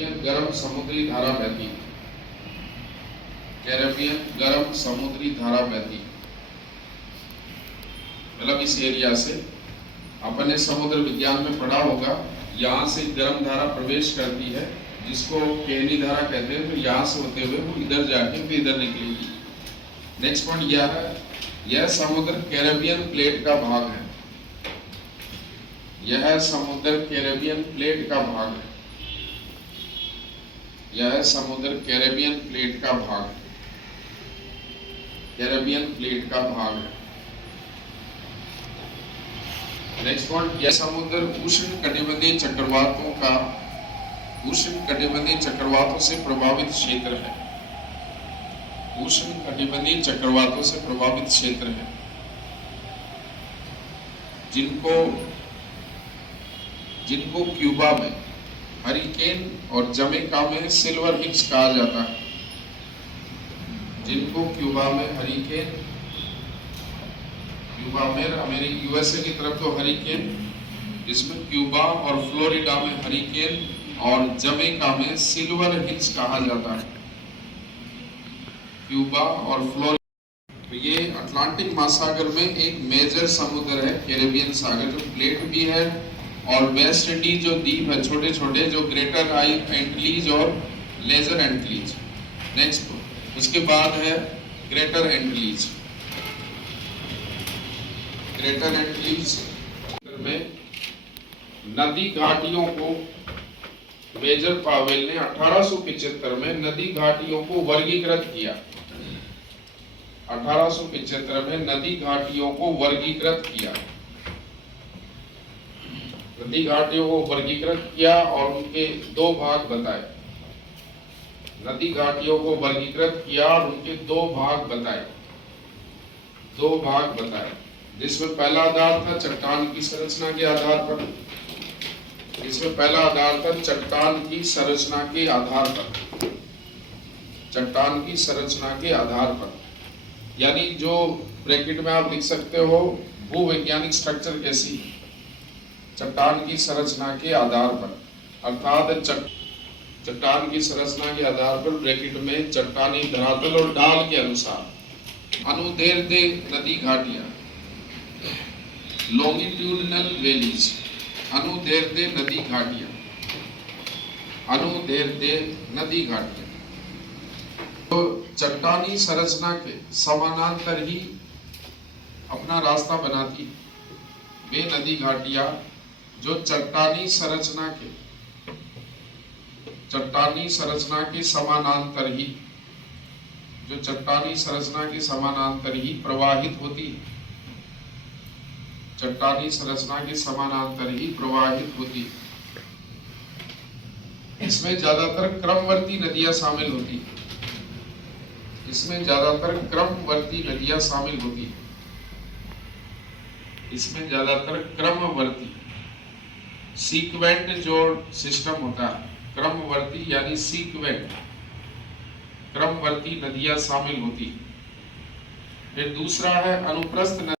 Caribbean गर्म समुद्री धारा बहती। कैरेबियन गर्म समुद्री धारा बहती, मतलब इस एरिया से अपने समुद्र विज्ञान में पढ़ा होगा, यहाँ से गर्म धारा प्रवेश करती है जिसको केनी धारा कहते हैं। फिर यहाँ से होते हुए वो इधर जाके फिर इधर निकलेगी। नेक्स्ट पॉइंट यह है, यह समुद्र कैरेबियन प्लेट का भाग है। यह समुद्र कैरेबियन प्लेट का भाग है। यह समुद्र कैरेबियन प्लेट का भाग है। कैरेबियन प्लेट का भाग है। नेक्स्ट पॉइंट, यह समुद्र उष्ण कटिबंधीय चक्रवातों से प्रभावित क्षेत्र है। उष्ण कटिबंधीय चक्रवातों से प्रभावित क्षेत्र है, जिनको क्यूबा में हरिकेन और जमैका में सिल्वर हिट्स कहा जाता है। जिनको क्यूबा में हरिकेन, क्यूबा में अमेरिका यूएसए की तरफ तो हरिकेन, जिसमें क्यूबा और फ्लोरिडा में हरिकेन और जमैका में सिल्वर हिट्स कहा जाता है। क्यूबा और फ्लोरिडा, तो ये अटलांटिक महासागर में एक मेजर समुद्र है, कैरेबियन सागर, जो प्लेट भी है, और वेस्ट इंडीज जो द्वीप है छोटे छोटे, जो ग्रेटर एंटीलीज और लेजर एंटीलीज। नेक्स्ट उसके बाद है ग्रेटर एंटीलीज। ग्रेटर एंटीलीज में नदी घाटियों को मेजर पावेल ने 1875 में नदी घाटियों को वर्गीकृत किया। 1875 में नदी घाटियों को वर्गीकृत किया। नदी घाटियों को वर्गीकृत किया और उनके दो भाग बताए। नदी घाटियों को वर्गीकृत किया और उनके दो भाग बताए। दो भाग बताए, जिसमें पहला आधार था चट्टान की संरचना के आधार पर। इसमें पहला आधार था चट्टान की संरचना के आधार पर। चट्टान की संरचना के आधार पर, यानी जो ब्रैकेट में आप लिख सकते हो, भूवैज्ञानिक स्ट्रक्चर कैसी, चट्टान की संरचना के आधार पर, अर्थात चट्टान की संरचना के आधार पर ब्रैकेट में चट्टानी धरातल और ढाल के अनुसार अनुदैर्ध्य नदी घाटियां, लॉन्गिट्यूडिनल वैलीज, अनुदैर्ध्य नदी घाटियां, अनुदैर्ध्य नदी घाटियां, तो चट्टानी संरचना के समानांतर ही अपना रास्ता बनाती वे नदी घाटियां जो चट्टानी संरचना के समानांतर ही, जो चट्टानी संरचना के समानांतर ही प्रवाहित होती है। चट्टानी संरचना के समानांतर ही प्रवाहित होती है। इसमें ज्यादातर क्रमवर्ती नदियां शामिल होती है। इसमें ज्यादातर क्रमवर्ती नदियां शामिल होती है। इसमें ज्यादातर क्रमवर्ती, सीक्वेंट जो सिस्टम होता है, क्रमवर्ती यानी सीक्वेंट, क्रमवर्ती नदियां शामिल होती है। फिर दूसरा है अनुप्रस्थ नदी।